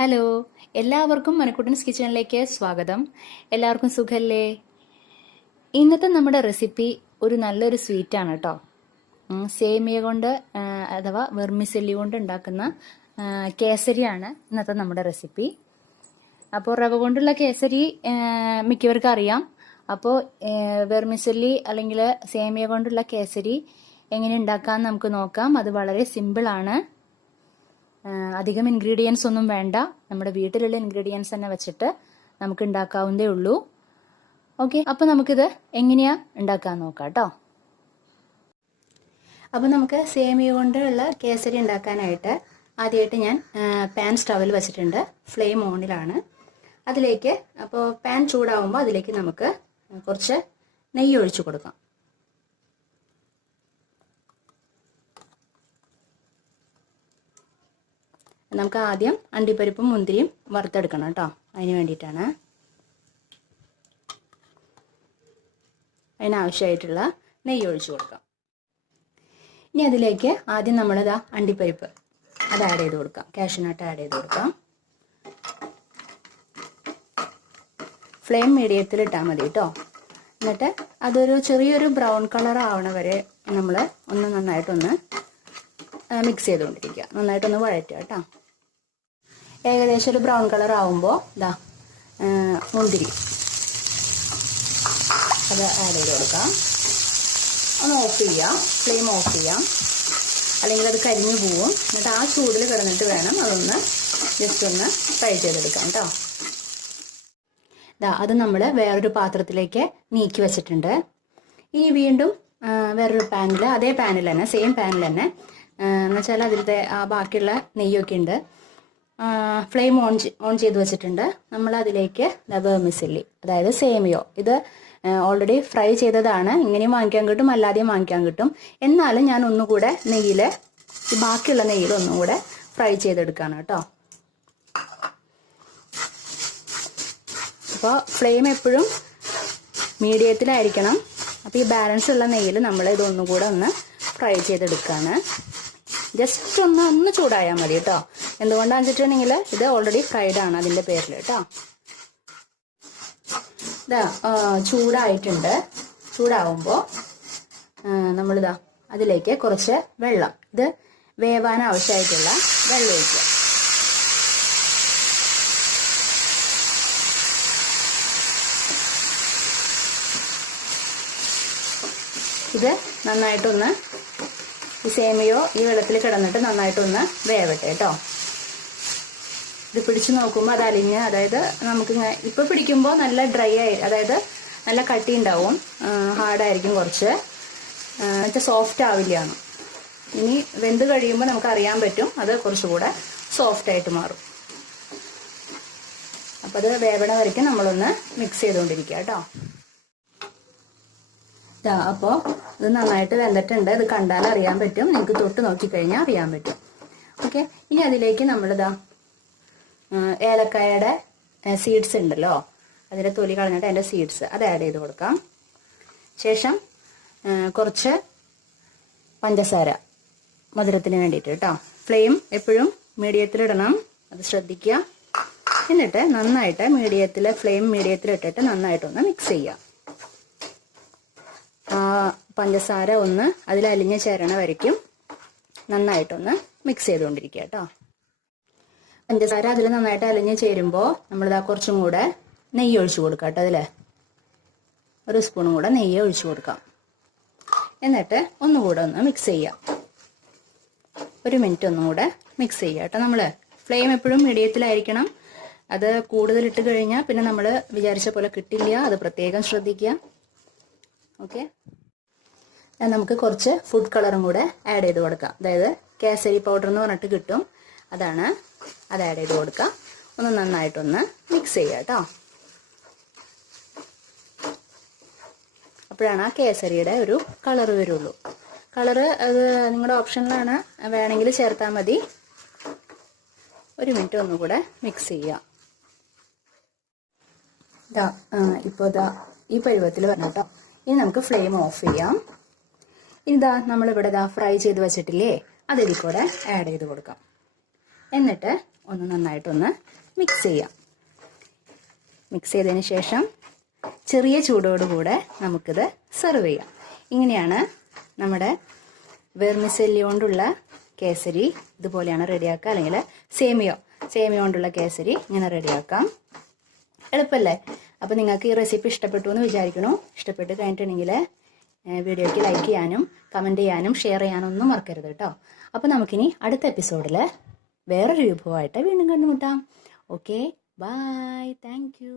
Hello, എല്ലാവർക്കും മനക്കുട്ടൻസ് കിച്ചണിലേക്ക് സ്വാഗതം. എല്ലാവർക്കും സുഖല്ലേ? ഇന്നത്തെ നമ്മുടെ റെസിപ്പി ഒരു നല്ലൊരു സ്വീറ്റാണ് കേട്ടോ. സേമിയ കൊണ്ട് അഥവാ വെർമിസെല്ലി കൊണ്ട് ഉണ്ടാക്കുന്ന കേസരിയാണ് ഇന്നത്തെ നമ്മുടെ റെസിപ്പി. അപ്പോൾ റവ കൊണ്ടുള്ള കേസരി മിക്കവർക്കും അറിയാം. അപ്പോൾ വെർമിസെല്ലി അല്ലെങ്കിൽ സേമിയ കൊണ്ടുള്ള കേസരി എങ്ങനെ ഉണ്ടാക്കാമെന്ന് നമുക്ക് നോക്കാം. അത് വളരെ സിമ്പിളാണ്. അധികം ഇൻഗ്രീഡിയൻസ് ഒന്നും വേണ്ട. നമ്മുടെ വീട്ടിലുള്ള ഇൻഗ്രീഡിയൻസ് തന്നെ വെച്ചിട്ട് നമുക്ക് ഉണ്ടാക്കാവുന്നതേ ഉള്ളൂ. ഓക്കെ, അപ്പോൾ നമുക്കിത് എങ്ങനെയാ ഉണ്ടാക്കാൻ നോക്കാം കേട്ടോ. അപ്പോൾ നമുക്ക് സേമിയ കൊണ്ടുള്ള കേസരി ഉണ്ടാക്കാനായിട്ട് ആദ്യമായിട്ട് ഞാൻ പാൻ സ്റ്റവിൽ വെച്ചിട്ടുണ്ട്. ഫ്ലെയിം ഓണിലാണ്. അതിലേക്ക് അപ്പോൾ പാൻ ചൂടാവുമ്പോൾ അതിലേക്ക് നമുക്ക് കുറച്ച് നെയ്യ് ഒഴിച്ചു കൊടുക്കാം. നമുക്ക് ആദ്യം അണ്ടിപ്പരിപ്പും മുന്തിരിയും വറുത്തെടുക്കണം കേട്ടോ. അതിന് വേണ്ടിയിട്ടാണ്. അതിനാവശ്യമായിട്ടുള്ള നെയ്യ് ഒഴിച്ചു കൊടുക്കാം. ഇനി അതിലേക്ക് ആദ്യം നമ്മളിതാ അണ്ടിപ്പരിപ്പ് അത് ആഡ് ചെയ്ത് കൊടുക്കാം. കാഷ്യൂനട്ട് ആഡ് ചെയ്ത് കൊടുക്കാം. ഫ്ലെയിം മീഡിയത്തിൽ ഇട്ടാൽ മതി കേട്ടോ. എന്നിട്ട് അതൊരു ചെറിയൊരു ബ്രൗൺ കളർ ആവണ വരെ നമ്മൾ നന്നായിട്ടൊന്ന് മിക്സ് ചെയ്തുകൊണ്ടിരിക്കുക. നന്നായിട്ടൊന്ന് വഴറ്റുക കേട്ടോ. ഏകദേശം ഒരു ബ്രൗൺ കളർ ആവുമ്പോൾ ഇതാ മുന്തിരി അത് ആഡ് ചെയ്ത് കൊടുക്കാം. ഒന്ന് ഓഫ് ചെയ്യാം. ഫ്ലെയിം ഓഫ് ചെയ്യാം, അല്ലെങ്കിൽ അത് കരിഞ്ഞു പോവും. എന്നിട്ട് ആ ചൂടിൽ കിടന്നിട്ട് വേണം അതൊന്ന് ജസ്റ്റ് ഒന്ന് ഫ്രൈ ചെയ്തെടുക്കാം കേട്ടോ. ഇതാ അത് നമ്മൾ വേറൊരു പാത്രത്തിലേക്ക് നീക്കി വെച്ചിട്ടുണ്ട്. ഇനി വീണ്ടും വേറൊരു പാനിൽ, അതേ പാനിൽ തന്നെ, സെയിം പാനിൽ തന്നെ എന്നുവെച്ചാൽ അതിലത്തെ ആ ബാക്കിയുള്ള നെയ്യൊക്കെ ഉണ്ട്. ഫ്ലെയിം ഓൺ ചെയ്ത് വെച്ചിട്ടുണ്ട്. നമ്മൾ അതിലേക്ക് വെർമിസെല്ലി, അതായത് സേമിയോ, ഇത് ഓൾറെഡി ഫ്രൈ ചെയ്തതാണ്. ഇങ്ങനെയും വാങ്ങിക്കാൻ കിട്ടും, അല്ലാതെയും വാങ്ങിക്കാൻ കിട്ടും. എന്നാലും ഞാൻ ഒന്നുകൂടെ നെയ്യിൽ, ബാക്കിയുള്ള നെയ്യിൽ ഒന്നുകൂടെ ഫ്രൈ ചെയ്തെടുക്കുകയാണ് കേട്ടോ. അപ്പോൾ ഫ്ലെയിം എപ്പോഴും മീഡിയത്തിലായിരിക്കണം. അപ്പോൾ ഈ ബാലൻസ് ഉള്ള നെയ്യിൽ നമ്മൾ ഇതൊന്നുകൂടെ ഒന്ന് ഫ്രൈ ചെയ്തെടുക്കുകയാണ്. ജസ്റ്റ് ഒന്ന് ചൂടായാൽ മതി കേട്ടോ. എന്തുകൊണ്ടാണെന്ന് വെച്ചിട്ടുണ്ടെങ്കിൽ ഇത് ഓൾറെഡി ഫ്രൈഡ് ആണ് അതിൻ്റെ പേരിൽ കേട്ടോ. ഇതാ ചൂടായിട്ടുണ്ട്. ചൂടാവുമ്പോൾ നമ്മളിതാ അതിലേക്ക് കുറച്ച് വെള്ളം, ഇത് വേവാൻ ആവശ്യമായിട്ടുള്ള വെള്ളം ഒഴിക്കുക. ഇത് നന്നായിട്ടൊന്ന് ഈ സേമിയോ ഈ വെള്ളത്തിൽ കിടന്നിട്ട് നന്നായിട്ടൊന്ന് വേവട്ടെ കേട്ടോ. ഇത് പിടിച്ചു നോക്കുമ്പോൾ അത് അലിഞ്ഞ്, അതായത് നമുക്ക് ഇപ്പോൾ പിടിക്കുമ്പോൾ നല്ല ഡ്രൈ ആയി, അതായത് നല്ല കട്ടി ഉണ്ടാവും, ഹാർഡായിരിക്കും കുറച്ച്, എന്നുവെച്ചാൽ സോഫ്റ്റ് ആവില്ലാണ്. ഇനി വെന്ത് കഴിയുമ്പോൾ നമുക്ക് അറിയാൻ പറ്റും അത് കുറച്ചുകൂടെ സോഫ്റ്റ് ആയിട്ട് മാറും. അപ്പോൾ അത് വേവണ വരയ്ക്കും നമ്മളൊന്ന് മിക്സ് ചെയ്തുകൊണ്ടിരിക്കുക കേട്ടോ. അപ്പോൾ ഇത് നന്നായിട്ട് വെന്തിട്ടുണ്ട്. ഇത് കണ്ടാൽ അറിയാൻ പറ്റും, നിങ്ങൾക്ക് തൊട്ട് നോക്കിക്കഴിഞ്ഞാൽ അറിയാൻ പറ്റും. ഓക്കെ, ഇനി അതിലേക്ക് നമ്മളിതാ ഏലക്കായയുടെ സീഡ്സ് ഉണ്ടല്ലോ, അതിൻ്റെ തൊലി കളഞ്ഞിട്ട് അതിൻ്റെ സീഡ്സ് അത് ആഡ് ചെയ്ത് കൊടുക്കാം. ശേഷം കുറച്ച് പഞ്ചസാര മധുരത്തിന് വേണ്ടിയിട്ട് കേട്ടോ. ഫ്ലെയിം എപ്പോഴും മീഡിയത്തിലിടണം, അത് ശ്രദ്ധിക്കുക. എന്നിട്ട് നന്നായിട്ട് ഫ്ലെയിം മീഡിയത്തിലിട്ടിട്ട് നന്നായിട്ടൊന്ന് മിക്സ് ചെയ്യാം. പഞ്ചസാര ഒന്ന് അതിൽ അലിഞ്ഞ് ചേരണ വരയ്ക്കും നന്നായിട്ടൊന്ന് മിക്സ് ചെയ്തുകൊണ്ടിരിക്കുക കേട്ടോ. പഞ്ചസാര അതിൽ നന്നായിട്ട് അലിഞ്ഞ് ചേരുമ്പോൾ നമ്മളിതാ കുറച്ചും കൂടെ നെയ്യ് ഒഴിച്ചു കൊടുക്കാം കേട്ടോ. അതിൽ ഒരു സ്പൂണും കൂടെ നെയ്യ് ഒഴിച്ചു കൊടുക്കാം. എന്നിട്ട് ഒന്നുകൂടെ ഒന്ന് മിക്സ് ചെയ്യാം. ഒരു മിനിറ്റ് ഒന്നും കൂടെ മിക്സ് ചെയ്യുക കേട്ടോ. നമ്മൾ ഫ്ലെയിം എപ്പോഴും മീഡിയത്തിലായിരിക്കണം. അത് കൂടുതലിട്ട് കഴിഞ്ഞാൽ പിന്നെ നമ്മൾ വിചാരിച്ച പോലെ കിട്ടില്ല, അത് പ്രത്യേകം ശ്രദ്ധിക്കുക. ഓക്കെ, നമുക്ക് കുറച്ച് ഫുഡ് കളറും കൂടെ ആഡ് ചെയ്ത് കൊടുക്കാം. അതായത് കേസരി പൗഡർ എന്ന് പറഞ്ഞിട്ട് കിട്ടും, അതാണ്. അത് ആഡ് ചെയ്ത് കൊടുക്കാം. ഒന്ന് നന്നായിട്ടൊന്ന് മിക്സ് ചെയ്യുക കേട്ടോ. അപ്പോഴാണ് ആ കേസരിയുടെ ഒരു കളറ് വരുള്ളൂ. കളറ് അത് നിങ്ങളുടെ ഓപ്ഷനിലാണ്, വേണമെങ്കിൽ ചേർത്താൽ മതി. ഒരു മിനിറ്റ് ഒന്നുകൂടെ മിക്സ് ചെയ്യുക. ഇപ്പോൾ ഈ പരുവത്തിൽ വരണം കേട്ടോ. ഇനി നമുക്ക് ഫ്ലെയിം ഓഫ് ചെയ്യാം. ഇതാ നമ്മളിവിടെ ഫ്രൈ ചെയ്ത് വെച്ചിട്ടില്ലേ, അതിൽ കൂടെ ആഡ് ചെയ്ത് കൊടുക്കാം. എന്നിട്ട് ഒന്ന് നന്നായിട്ടൊന്ന് മിക്സ് ചെയ്യാം. മിക്സ് ചെയ്തതിന് ശേഷം ചെറിയ ചൂടോടുകൂടെ നമുക്കിത് സെർവ് ചെയ്യാം. ഇങ്ങനെയാണ് നമ്മുടെ വെർമിസെല്ലി കൊണ്ടുള്ള കേസരി ഇതുപോലെയാണ് റെഡിയാക്കുക. അല്ലെങ്കിൽ സേമിയ കൊണ്ടുള്ള കേസരി ഇങ്ങനെ റെഡിയാക്കാം. എളുപ്പമല്ലേ? അപ്പോൾ നിങ്ങൾക്ക് ഈ റെസിപ്പി ഇഷ്ടപ്പെട്ടു എന്ന് വിചാരിക്കണു. ഇഷ്ടപ്പെട്ട് കഴിഞ്ഞിട്ടുണ്ടെങ്കിൽ വീഡിയോയ്ക്ക് ലൈക്ക് ചെയ്യാനും കമൻറ്റ് ചെയ്യാനും ഷെയർ ചെയ്യാനും ഒന്നും മറക്കരുത് കേട്ടോ. അപ്പോൾ നമുക്കിനി അടുത്ത എപ്പിസോഡിൽ വേറൊരു വിഭവമായിട്ട് വീണ്ടും കണ്ടുമുട്ടാം. Okay, bye, thank U.